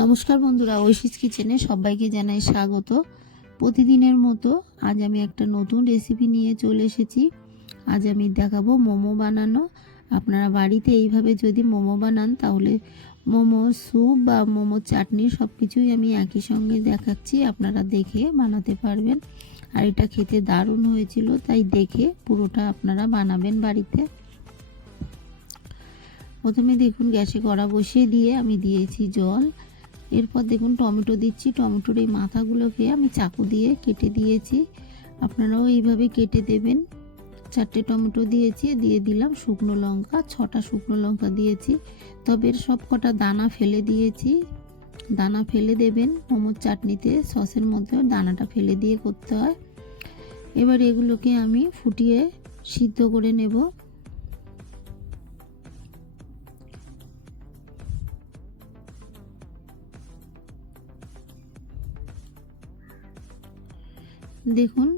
নমস্কার বন্ধুরা ঐশিস কিচেনে সবাইকে জানাই স্বাগত। প্রতিদিনের মতো আজ আমি একটা নতুন রেসিপি নিয়ে চলে এসেছি। আজ আমি দেখাবো মোমো বানানো। আপনারা বাড়িতে এইভাবে যদি মোমো বানান, তাহলে মোমো স্যুপ বা মোমো চাটনি সব কিছুই আমি একই সঙ্গে দেখাচ্ছি। আপনারা দেখে বানাতে পারবেন। আর এটা খেতে দারুণ হয়েছিল, তাই দেখে পুরোটা আপনারা বানাবেন বাড়িতে। প্রথমে দেখুন, গ্যাসে কড়া বসিয়ে দিয়ে আমি দিয়েছি জল। এরপর দেখুন টমেটো দিচ্ছি। টমেটোর এই মাথাগুলোকে আমি চাকু দিয়ে কেটে দিয়েছি। আপনারাও এইভাবে কেটে দেবেন। চারটে টমেটো দিয়েছি, দিয়ে দিলাম শুকনো লঙ্কা, ছটা শুকনো লঙ্কা দিয়েছি। তবে এর সব কটা দানা ফেলে দিয়েছি। দানা ফেলে দেবেন, মোমোর চাটনিতে, সসের মধ্যে দানাটা ফেলে দিয়ে করতে হয়। এবার এগুলোকে আমি ফুটিয়ে সিদ্ধ করে নেব। দেখুন,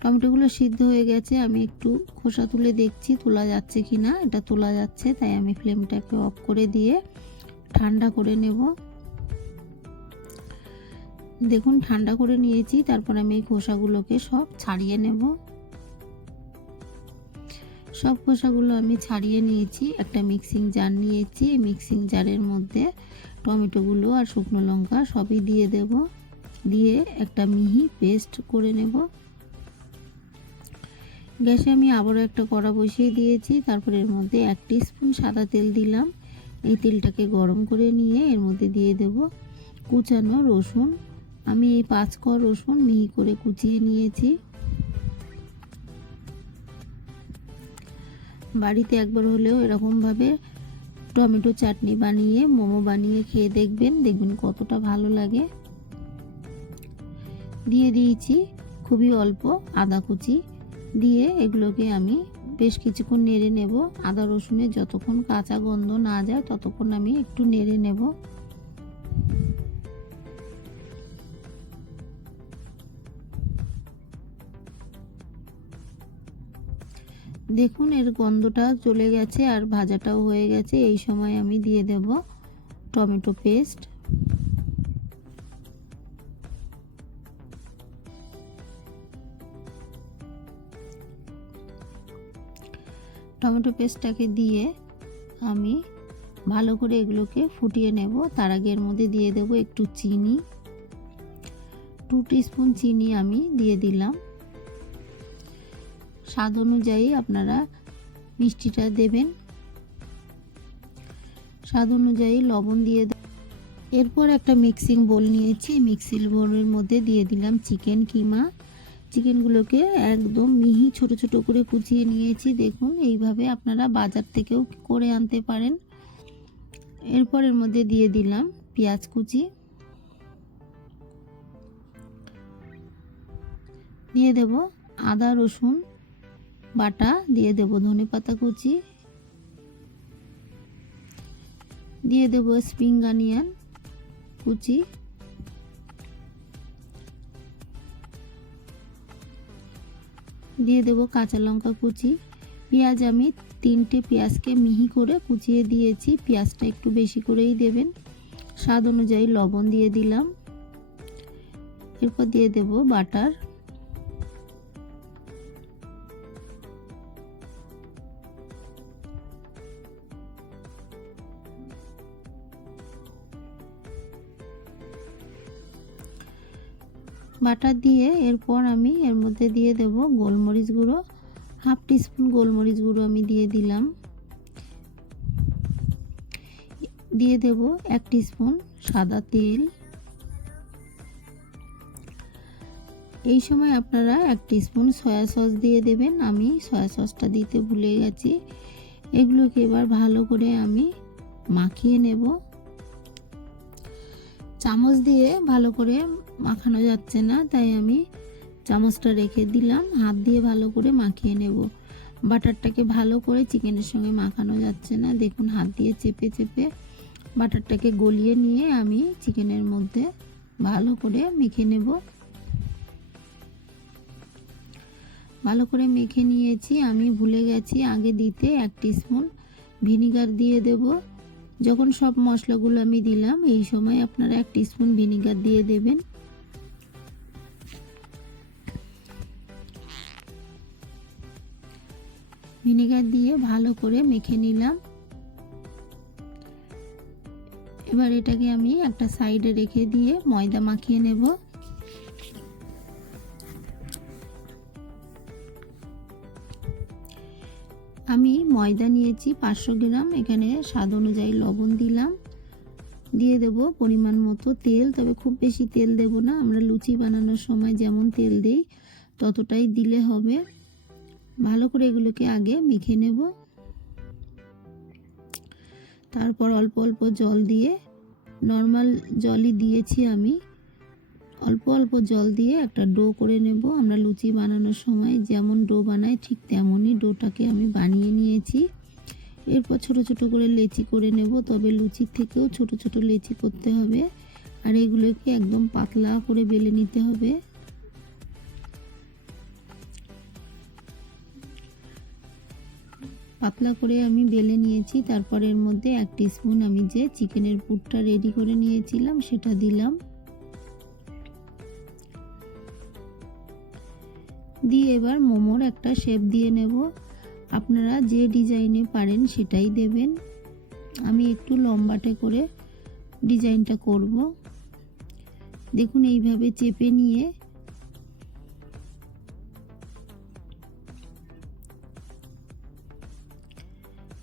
টমেটোগুলো সিদ্ধ হয়ে গেছে, আমি একটু খোসা তুলে দেখছি তোলা যাচ্ছে কি না এটা তোলা যাচ্ছে, তাই আমি ফ্লেমটাকে অফ করে দিয়ে ঠান্ডা করে নেব। দেখুন, ঠান্ডা করে নিয়েছি, তারপর আমি এই খোসাগুলোকে সব ছাড়িয়ে নেব। সব খোসাগুলো আমি ছাড়িয়ে নিয়েছি, একটা মিক্সিং জার নিয়েছি মিক্সিং জারের মধ্যে টমেটোগুলো আর শুকনো লঙ্কা সবই দিয়ে দেবো। দিয়ে একটা মিহি পেস্ট করে নেব। গ্যাসে আমি আবারও একটা কড়া বসিয়ে দিয়েছি। তারপর এর মধ্যে এক স্পুন সাদা তেল দিলাম। এই তেলটাকে গরম করে নিয়ে এর মধ্যে দিয়ে দেব কুচানো রসুন। আমি এই পাঁচ ক রসুন মিহি করে কুচিয়ে নিয়েছি। বাড়িতে একবার হলেও এরকমভাবে টমেটো চাটনি বানিয়ে, মোমো বানিয়ে খেয়ে দেখবেন। দেখবেন কতটা ভালো লাগে। দিয়ে দিয়েছি, খুবই অল্প আদা কুচি দিয়ে এগুলোকে আমি বেশ কিছুক্ষণ নেড়ে নেব। আদা রসুনের যতক্ষণ কাঁচা গন্ধ না যায় ততক্ষণ আমি একটু নেড়ে নেব। দেখুন, এর গন্ধটা চলে গেছে আর ভাজাটাও হয়ে গেছে। এই সময় আমি দিয়ে দেব টমেটো পেস্ট। টমেটো পেস্টটাকে দিয়ে আমি ভালো করে এগুলোকে ফুটিয়ে নেব। তার আগে এর মধ্যে দিয়ে দেব একটু চিনি। টু স্পুন চিনি আমি দিয়ে দিলাম। স্বাদ অনুযায়ী আপনারা মিষ্টিটা দেবেন। স্বাদ অনুযায়ী লবণ দিয়ে এরপর একটা মিক্সিং বোল নিয়েছি। মিক্সিং বোলের মধ্যে দিয়ে দিলাম চিকেন কিমা। চিকেনগুলোকে একদম মিহি ছোট ছোট করে কুচিয়ে নিয়েছি। দেখুন, এইভাবে আপনারা বাজার থেকেও করে আনতে পারেন। এরপর এর মধ্যে দিয়ে দিলাম পেঁয়াজ কুচি। দিয়ে দেব আদা, রসুন বাটা, দিয়ে দেব ধনে পাতা কুচি। দিয়ে দেব স্প্রিং অনিয়ন কুচি। দিয়ে দেব কাঁচা লঙ্কা কুচি। পেঁয়াজ আমি তিনটে পেঁয়াজকে মিহি করে কুচিয়ে দিয়েছি। পেঁয়াজটা একটু বেশি করেই দেবেন। স্বাদ অনুযায়ী লবণ দিয়ে দিলাম। এরপর দিয়ে দেব বাটার। বাটার দিয়ে এরপর আমি এর মধ্যে দিয়ে দেব গোলমরিচ গুঁড়ো। হাফ টিস্পুন গোলমরিচ গুঁড়ো আমি দিয়ে দিলাম। দিয়ে দেব এক স্পুন সাদা তেল। এই সময় আপনারা এক স্পুন সয়া সস দিয়ে দেবেন। আমি সয়া সসটা দিতে ভুলে গেছি। এগুলোকে এবার ভালো করে আমি মাখিয়ে নেব। চামচ দিয়ে ভালো করে মাখানো যাচ্ছে না, তাই আমি চামচটা রেখে দিলাম। হাত দিয়ে ভালো করে মাখিয়ে নেব। বাটারটাকে ভালো করে চিকেনের সঙ্গে মাখানো যাচ্ছে না। দেখুন, হাত দিয়ে চেপে চেপে বাটারটাকে গলিয়ে নিয়ে আমি চিকেনের মধ্যে ভালো করে মেখে নেব। ভালো করে মেখে নিয়েছি। আমি ভুলে গেছি, আগে দিতে এক স্পুন ভিনিগার দিয়ে দেব। যখন সব মশলাগুলো আমি দিলাম, এই সময় আপনারা এক স্পুন ভিনিগার দিয়ে দেবেন। ভিনেগার দিয়ে ভালো করে মেখে নিলাম। এবার এটাকে আমি একটা সাইডে রেখে দিয়ে ময়দা মাখিয়ে নেব। আমি ময়দা নিয়েছি পাঁচশো গ্রাম, এখানে স্বাদ অনুযায়ী লবণ দিলাম। দিয়ে দেব পরিমাণ মতো তেল, তবে খুব বেশি তেল দেব না। আমরা লুচি বানানোর সময় যেমন তেল দিই, ততটাই দিলে হবে। ভালো করে এগুলোকে আগে মেখে নেব। তারপর অল্প অল্প জল দিয়ে, নর্মাল জলই দিয়েছি আমি। অল্প অল্প জল দিয়ে একটা ডো করে নেব। আমরা লুচি বানানোর সময় যেমন ডো বানাই ঠিক তেমনই ডোটাকে আমি বানিয়ে নিয়েছি। এরপর ছোট ছোট করে লেচি করে নেব, তবে লুচির থেকেও ছোট ছোট লেচি করতে হবে। আর এগুলোকে একদম পাতলা করে বেলে নিতে হবে। পাতলা করে আমি বেলে নিয়েছি। তারপর এর মধ্যে এক স্পুন আমি যে চিকেনের পুরটা রেডি করে নিয়েছিলাম, সেটা দিলাম। দিয়ে এবার মোমোর একটা শেপ দিয়ে নেব। আপনারা যে ডিজাইনে পারেন সেটাই দেবেন। আমি একটু লম্বাটে করে ডিজাইনটা করব। দেখুন এইভাবে চেপে নিয়ে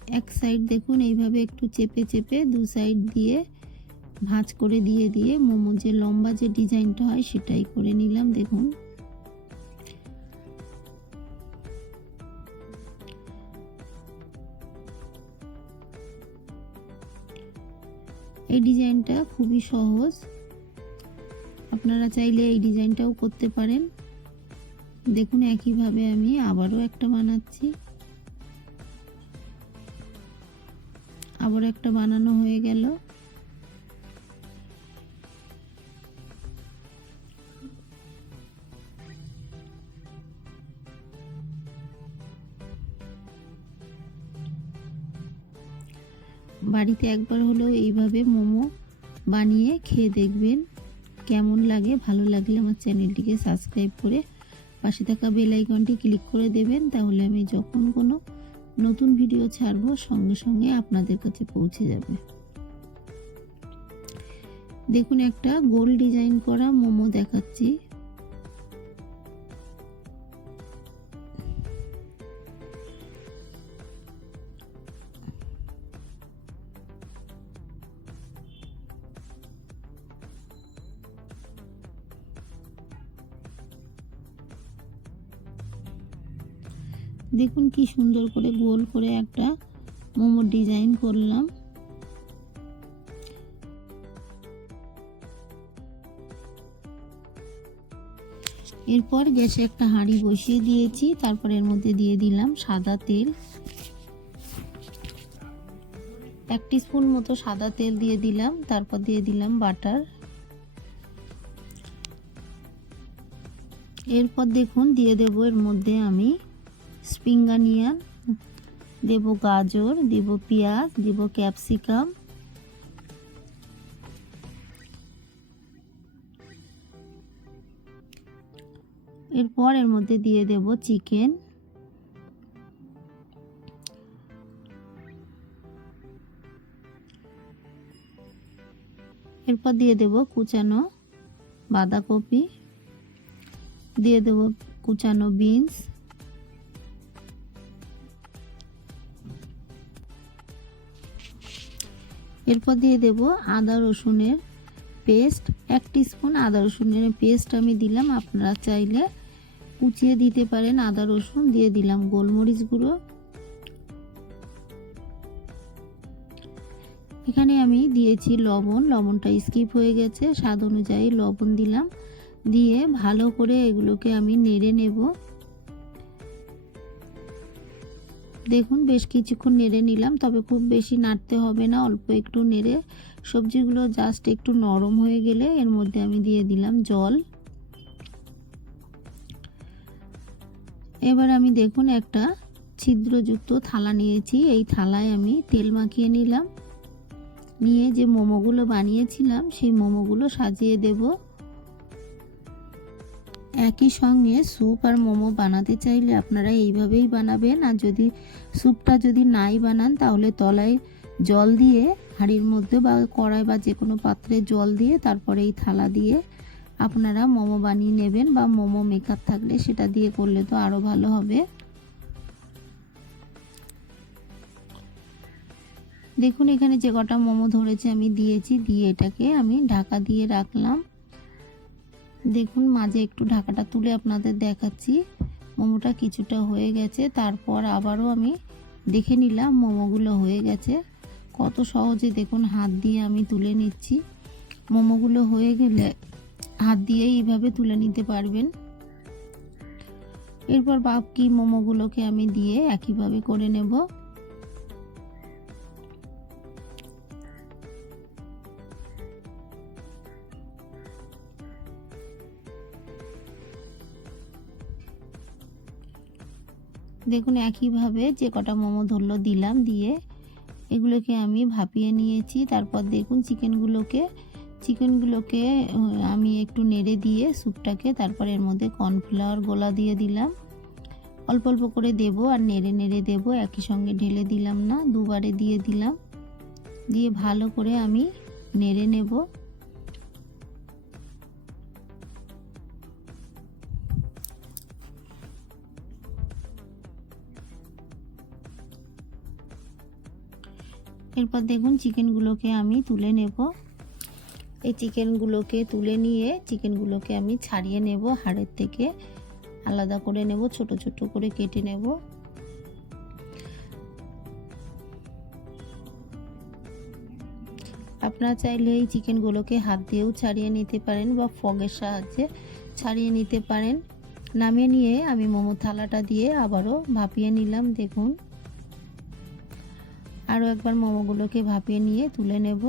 এক সাইড দেখুন, এইভাবে একটু চেপে চেপে দু সাইড দিয়ে ভাঁজ করে দিয়ে দিয়ে মোমো যে লম্বা যে ডিজাইনটা হয় সেটাই করে নিলাম, দেখুন। এই ডিজাইনটা খুবই সহজ। আপনারা চাইলে এই ডিজাইনটাও করতে পারেন। দেখুন, একইভাবে আমি আবারও একটা বানাচ্ছি। আবার একটা বানানো হয়ে গেল। বাড়িতে একবার হলেও এইভাবে মোমো বানিয়ে খেয়ে দেখবেন। কেমন লাগে, ভালো লাগলে আমার চ্যানেলটিকে সাবস্ক্রাইব করে পাশে থাকা বেল আইকনটি ক্লিক করে দেবেন, তাহলে আমি যখন কোনো নতুন ভিডিও ছাড়ব, সঙ্গে সঙ্গে আপনাদের কাছে পৌঁছে যাবে। দেখুন একটা গোল ডিজাইন করা মোমো দেখাচ্ছি। দেখুন কি সুন্দর করে গোল করে একটা মোমোর ডিজাইন করলাম। এরপর গ্যাসে একটা হাঁড়ি বসিয়ে দিয়েছি, তারপর এর মধ্যে দিয়ে দিলাম সাদা তেল। এক স্পুন মতো সাদা তেল দিয়ে দিলাম, তারপর দিয়ে দিলাম বাটার। এরপর দেখুন দিয়ে দেব এর মধ্যে আমি স্প্রিং অনিয়ন দেব গাজর, দেব পেঁয়াজ, দেব ক্যাপসিকাম। এরপর এর মধ্যে দিয়ে দেব চিকেন। এরপর দিয়ে দেব কুচানো বাঁধাকপি। দিয়ে দেব কুচানো বিনস। এরপর দিয়ে দেব আদা রসুনের পেস্ট। এক স্পুন আদা রসুনের পেস্ট আমি দিলাম। আপনারা চাইলে কুচিয়ে দিতে পারেন আদা রসুন। দিয়ে দিলাম গোলমরিচ গুঁড়ো। এখানে আমি দিয়েছি লবণ। লবণটা স্কিপ হয়ে গেছে। স্বাদ অনুযায়ী লবণ দিলাম। দিয়ে ভালো করে এগুলোকে আমি নেড়ে নেব। দেখুন, বেশ কিছুক্ষণ নেড়ে নিলাম, তবে খুব বেশি নাড়তে হবে না, অল্প একটু নেড়ে। সবজিগুলো জাস্ট একটু নরম হয়ে গেলে এর মধ্যে আমি দিয়ে দিলাম জল। এবার আমি দেখুন একটা ছিদ্রযুক্ত থালা নিয়েছি, এই থালায় আমি তেল মাখিয়ে নিলাম। নিয়ে যে মোমোগুলো বানিয়েছিলাম, সেই মোমোগুলো সাজিয়ে দেব। একই সঙ্গে স্যুপ আর মোমো বানাতে চাইলে আপনারা এইভাবেই বানাবেন। আর যদি স্যুপটা যদি নাই বানান, তাহলে তলায় জল দিয়ে, হাঁড়ির মধ্যে বা কড়াই বা যে কোনো পাত্রে জল দিয়ে, তারপরে এই থালা দিয়ে আপনারা মোমো বানিয়ে নেবেন বা মোমো মেকার থাকলে সেটা দিয়ে করলে তো আরও ভালো হবে। দেখুন, এখানে যে কটা মোমো ধরেছে আমি দিয়েছি, দিয়ে এটাকে আমি ঢাকা দিয়ে রাখলাম। দেখুন, মাঝে একটু ঢাকাটা তুলে আপনাদের দেখাচ্ছি। মোমোটা কিছুটা হয়ে গেছে, তারপর আবারও আমি দেখে নিলাম মোমোগুলো হয়ে গেছে। কত সহজে দেখুন, হাত দিয়ে আমি তুলে নিচ্ছি। মোমোগুলো হয়ে গেলে হাত দিয়ে এইভাবে তুলে নিতে পারবেন। এরপর বাকি মোমোগুলোকে আমি দিয়ে একইভাবে করে নেব। দেখুন, একইভাবে যে কটা মোমো ধরলো দিলাম দিয়ে, এগুলোকে আমি ভাপিয়ে নিয়েছি। তারপর দেখুন, চিকেনগুলোকে চিকেনগুলোকে আমি একটু নেড়ে দিয়ে স্যুপটাকে তারপর এর মধ্যে কর্নফ্লাওয়ার গোলা দিয়ে দিলাম। অল্প অল্প করে দেব আর নেড়ে নেড়ে দেব, একই সঙ্গে ঢেলে দিলাম না, দুবারে দিয়ে দিলাম। দিয়ে ভালো করে আমি নেড়ে নেব। এরপর দেখুন চিকেনগুলোকে আমি তুলে নেব। এই চিকেনগুলোকে তুলে নিয়ে চিকেনগুলোকে আমি ছাড়িয়ে নেব হাড়ের থেকে। আলাদা করে নেব, ছোট ছোট করে কেটে নেব। আপনারা চাইলে এই চিকেনগুলোকে হাত দিয়েও ছাড়িয়ে নিতে পারেন বা ফগের সাহায্যে ছাড়িয়ে নিতে পারেন। নামিয়ে নিয়ে আমি মোমো থালাটা দিয়ে আবারও ভাপিয়ে নিলাম, দেখুন। আরও একবার মোমোগুলোকে ভাপিয়ে নিয়ে তুলে নেব।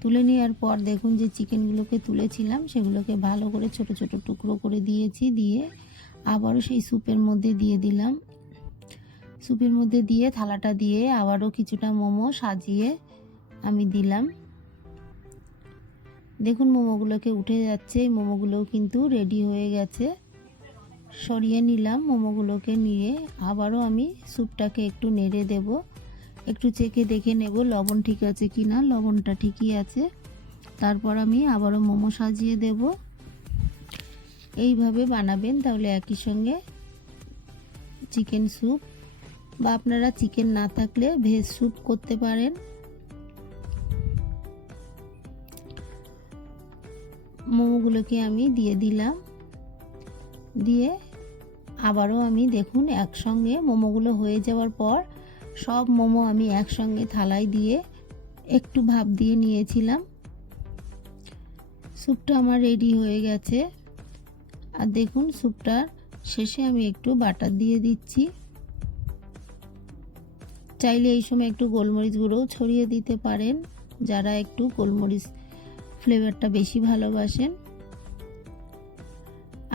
তুলে নেওয়ার পর দেখুন যে চিকেনগুলোকে তুলেছিলাম, সেগুলোকে ভালো করে ছোট ছোট টুকরো করে দিয়েছি, দিয়ে আবারও সেই স্যুপের মধ্যে দিয়ে দিলাম। স্যুপের মধ্যে দিয়ে থালাটা দিয়ে আবারও কিছুটা মোমো সাজিয়ে আমি দিলাম। দেখুন মোমোগুলোকে উঠে যাচ্ছে এই মোমোগুলোও কিন্তু রেডি হয়ে গেছে। সরিয়ে নিলাম মোমোগুলোকে নিয়ে। আবারও আমি স্যুপটাকে একটু নেড়ে দেব। একটু চেখে দেখে নেব লবণ ঠিক আছে কি না লবণটা ঠিকই আছে। তারপর আমি আবারও মোমো সাজিয়ে দেব। এইভাবে বানাবেন, তাহলে একই সঙ্গে চিকেন স্যুপ বা আপনারা চিকেন না থাকলে ভেজ স্যুপ করতে পারেন। মোমোগুলোকে আমি দিয়ে দিলাম। দিয়ে আবারও আমি দেখুন একসঙ্গে মোমোগুলো হয়ে যাওয়ার পর সব মোমো আমি একসঙ্গে থালায় দিয়ে একটু ভাপ দিয়ে নিয়েছিলাম। স্যুপটা আমার রেডি হয়ে গেছে। আর দেখুন স্যুপটার শেষে আমি একটু বাটার দিয়ে দিচ্ছি। চাইলে এই সময় একটু গোলমরিচ গুঁড়োও ছড়িয়ে দিতে পারেন, যারা একটু গোলমরিচ ফ্লেভারটা বেশি ভালোবাসেন।